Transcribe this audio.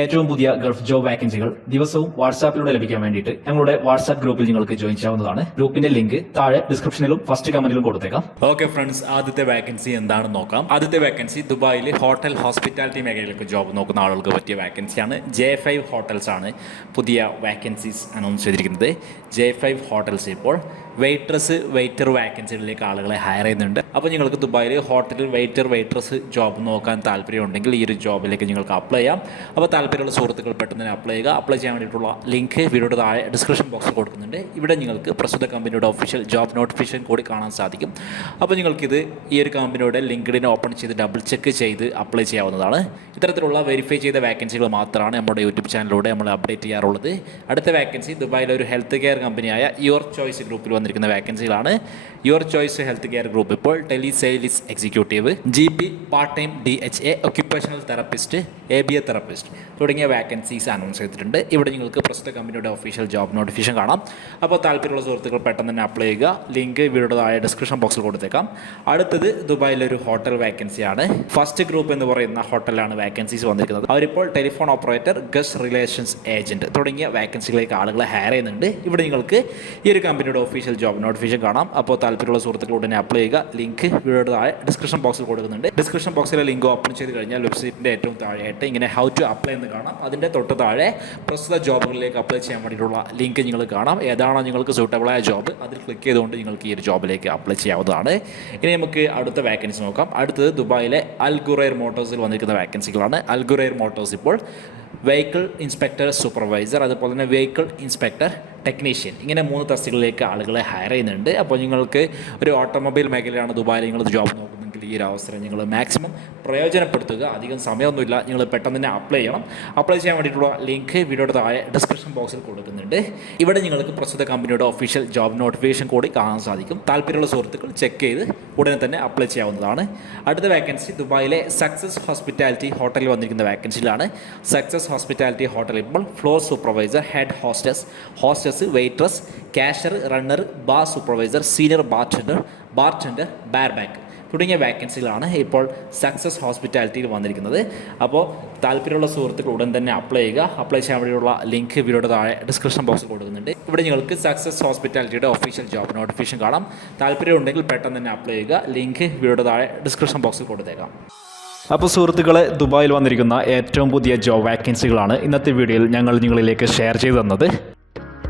ഏറ്റവും പുതിയ Gulf job വാക്കൻസികൾ ദിവസവും വാട്സാപ്പിലൂടെ ലഭിക്കാൻ വേണ്ടിയിട്ട് ഞങ്ങളുടെ വാട്സാപ്പ് ഗ്രൂപ്പിൽ നിങ്ങൾക്ക് ജോയിൻ ചെയ്യാവുന്നതാണ്. ഗ്രൂപ്പിന്റെ ലിങ്ക് താഴെ ഡിസ്ക്രിപ്ഷനിലും ഫസ്റ്റ് കമന്റിലും കൊടുത്തേക്കാം. ഓക്കെ ഫ്രണ്ട്സ് ആദ്യത്തെ വാക്കൻസി എന്താണെന്ന് നോക്കാം. ആദ്യത്തെ വാക്കൻസി ദുബായിൽ ഹോട്ടൽ ഹോസ്പിറ്റാലിറ്റി മേഖലയിലേക്ക് ജോബ് നോക്കുന്ന ആളുകൾക്ക് പറ്റിയ വാക്കൻസിയാണ് ജെ ഫൈവ് ഹോട്ടൽസ് ആണ് പുതിയ വാക്കൻസീസ് അനൗൺസ് ചെയ്തിരിക്കുന്നത്. ജെ ഫൈവ് ഹോട്ടൽസ് ഇപ്പോൾ വെയിറ്റ്രസ് വെയിറ്റർ വാക്കൻസികളിലേക്ക് ആളുകളെ ഹയർ ചെയ്യുന്നുണ്ട്. അപ്പോൾ നിങ്ങൾക്ക് ദുബായിൽ ഹോട്ടലിൽ വെയിറ്റർ വെയിറ്റ്രസ് ജോബ് നോക്കാൻ താല്പര്യമുണ്ടെങ്കിൽ ഈ ഒരു ജോബിലേക്ക് നിങ്ങൾക്ക് അപ്ലൈ ചെയ്യാം. അപ്പോൾ താല്പര്യമുള്ള സുഹൃത്തുക്കൾ പെട്ടെന്ന് തന്നെ അപ്ലൈ ചെയ്യുക. അപ്ലൈ ചെയ്യാൻ വേണ്ടിയിട്ടുള്ള ലിങ്ക് വീഡിയോയുടെ താഴെ ഡിസ്ക്രിപ്ഷൻ ബോക്സിൽ കൊടുക്കുന്നുണ്ട്. ഇവിടെ നിങ്ങൾക്ക് പ്രസ്തുത കമ്പനിയുടെ ഒഫീഷ്യൽ ജോബ് നോട്ടിഫിക്കേഷൻ കൂടി കാണാൻ സാധിക്കും. അപ്പോൾ നിങ്ങൾക്കിത് ഈ ഒരു കമ്പനിയുടെ ലിങ്ക്ഡിൻ ഓപ്പൺ ചെയ്ത് ഡബിൾ ചെക്ക് ചെയ്ത് അപ്ലൈ ചെയ്യാവുന്നതാണ്. ഇത്തരത്തിലുള്ള വെരിഫൈ ചെയ്ത വാക്കൻസികൾ മാത്രമാണ് നമ്മുടെ യൂട്യൂബ് ചാനലിലൂടെ നമ്മൾ അപ്ഡേറ്റ് ചെയ്യാറുള്ളത്. അടുത്ത വാക്കൻസി ദുബായിലെ ഒരു ഹെൽത്ത് കെയർ കമ്പനിയായ യുവർ ചോയ്സ് ഗ്രൂപ്പിൽ വന്നിരിക്കുന്ന വാക്കൻസികളാണ് your choice health care group ഇപ്പോൾ tele sales executive G P part time D H A occupational therapist A B A therapist തുടങ്ങിയ വാക്കൻസീസ് അനൗൺസ് ചെയ്തിട്ടുണ്ട്. ഇവിടെ നിങ്ങൾക്ക് പ്രസ്തുത കമ്പനിയുടെ ഒഫീഷ്യൽ ജോബ് നോട്ടിഫിക്കേഷൻ കാണാം. അപ്പോൾ താല്പര്യമുള്ള സുഹൃത്തുക്കൾ പെട്ടെന്ന് തന്നെ അപ്ലൈ ചെയ്യുക. ലിങ്ക് വീഡിയോയുടെ താഴെ ഡിസ്ക്രിപ്ഷൻ ബോക്സിൽ കൊടുത്തേക്കാം. അടുത്തത് ദുബായിലെ ഒരു ഹോട്ടൽ വാക്കൻസിയാണ് ഫസ്റ്റ് ഗ്രൂപ്പ് എന്ന് പറയുന്ന ഹോട്ടലാണ് വാക്കൻസീസ് വന്നിരിക്കുന്നത്. അവരിപ്പോൾ telephone operator guest relations agent തുടങ്ങിയ വാക്കൻസികളിലേക്ക് ആളുകളെ ഹയർ ചെയ്യുന്നുണ്ട്. ഇവിടെ നിങ്ങൾക്ക് ഈ ഒരു കമ്പനിയുടെ ഒഫീഷ്യൽ ജോബ് നോട്ടിഫിക്കേഷൻ കാണാം. അപ്പോൾ താല്പര്യമുള്ള സുഹൃത്തുക്കൾ ഉടനെ അപ്ലൈ ചെയ്യുക. ലിങ്ക് വീഡിയോയുടെ താഴെ ഡിസ്ക്രിപ്ഷൻ ബോക്സിൽ കൊടുക്കുന്നുണ്ട്. ഡിസ്ക്രിപ്ഷൻ ബോക്സിലെ ലിങ്ക് ഓപ്പൺ ചെയ്ത് കഴിഞ്ഞാൽ വെബ്സൈറ്റിന്റെ ഏറ്റവും താഴെയായിട്ട് ഇങ്ങനെ ഹൗ ടു അപ്ലൈ എന്ന് കാണാം. അതിന്റെ തൊട്ട് താഴെ പ്രസ്തുത ജോബുകളിലേക്ക് അപ്ലൈ ചെയ്യാൻ വേണ്ടിയിട്ടുള്ള ലിങ്ക് നിങ്ങൾ കാണാം. ഏതാണോ നിങ്ങൾക്ക് സൂട്ടബിളായ ജോബ് അതിൽ ക്ലിക്ക് ചെയ്തുകൊണ്ട് നിങ്ങൾക്ക് ഈ ഒരു ജോബിലേക്ക് അപ്ലൈ ചെയ്യാവുന്നതാണ്. ഇനി നമുക്ക് അടുത്ത വാക്കൻസി നോക്കാം. അടുത്തത് ദുബായിലെ അൽഗുറൈർ മോട്ടോഴ്സിൽ വന്നിരിക്കുന്ന വാക്കൻസികളാണ് അൽഗുറൈർ മോട്ടോഴ്സ് ഇപ്പോൾ വെഹിക്കിൾ ഇൻസ്പെക്ടർ സൂപ്പർവൈസർ അതുപോലെ തന്നെ വെഹിക്കിൾ ഇൻസ്പെക്ടർ ടെക്നീഷ്യൻ ഇങ്ങനെ മൂന്ന് തസ്തികളിലേക്ക് ആളുകളെ ഹയർ ചെയ്യുന്നുണ്ട്. അപ്പോൾ നിങ്ങൾക്ക് ഒരു ഓട്ടോമൊബൈൽ മേഖലയാണ് ദുബായിൽ നിങ്ങൾ ജോബ് നോക്കുന്നെങ്കിൽ ഈ ഒരു അവസരം നിങ്ങൾ മാക്സിമം പ്രയോജനപ്പെടുത്തുക. അധികം സമയമൊന്നുമില്ല. നിങ്ങൾ പെട്ടെന്ന് തന്നെ അപ്ലൈ ചെയ്യണം. അപ്ലൈ ചെയ്യാൻ വേണ്ടിയിട്ടുള്ള ലിങ്ക് വീഡിയോയുടെ താഴെ ഡിസ്ക്രിപ്ഷൻ ബോക്സിൽ കൊടുക്കുന്നുണ്ട്. ഇവിടെ നിങ്ങൾക്ക് പ്രസ്തുത കമ്പനിയുടെ ഒഫീഷ്യൽ ജോബ് നോട്ടിഫിക്കേഷൻ കൂടി കാണാൻ സാധിക്കും. താല്പര്യമുള്ള സുഹൃത്തുക്കൾ ചെക്ക് ചെയ്ത് ഉടനെ തന്നെ അപ്ലൈ ചെയ്യാവുന്നതാണ്. അടുത്ത വാക്കൻസി ദുബായിലെ സക്സസ് ഹോസ്പിറ്റാലിറ്റി ഹോട്ടലിൽ വന്നിരിക്കുന്ന വാക്കൻസിയിലാണ് സക്സസ് ഹോസ്പിറ്റാലിറ്റി ഹോട്ടലിൽ ഇപ്പോൾ floor supervisor head hostess hostess waitress cashier runner bar supervisor senior bartender bartender bar back തുടങ്ങിയ വാക്കൻസികളാണ് ഇപ്പോൾ സക്സസ് ഹോസ്പിറ്റാലിറ്റിയിൽ വന്നിരിക്കുന്നത്. അപ്പോൾ താല്പര്യമുള്ള സുഹൃത്തുക്കൾ ഉടൻ തന്നെ അപ്ലൈ ചെയ്യുക. അപ്ലൈ ചെയ്യാൻ വേണ്ടിയുള്ള ലിങ്ക് വീഡിയോയുടെ താഴെ ഡിസ്ക്രിപ്ഷൻ ബോക്സിൽ കൊടുക്കുന്നുണ്ട്. ഇവിടെ നിങ്ങൾക്ക് സക്സസ് ഹോസ്പിറ്റാലിറ്റിയുടെ ഒഫീഷ്യൽ ജോബ് നോട്ടിഫിക്കേഷൻ കാണാം. താല്പര്യമുണ്ടെങ്കിൽ പെട്ടെന്ന് തന്നെ അപ്ലൈ ചെയ്യുക. ലിങ്ക് വീഡിയോയുടെ താഴെ ഡിസ്ക്രിപ്ഷൻ ബോക്സിൽ കൊടുത്തേക്കാം. അപ്പോൾ സുഹൃത്തുക്കളെ ദുബായിൽ വന്നിരിക്കുന്ന ഏറ്റവും പുതിയ ജോബ് വാക്കൻസികളാണ് ഇന്നത്തെ വീഡിയോയിൽ ഞങ്ങൾ നിങ്ങളിലേക്ക് ഷെയർ ചെയ്തു തന്നത്.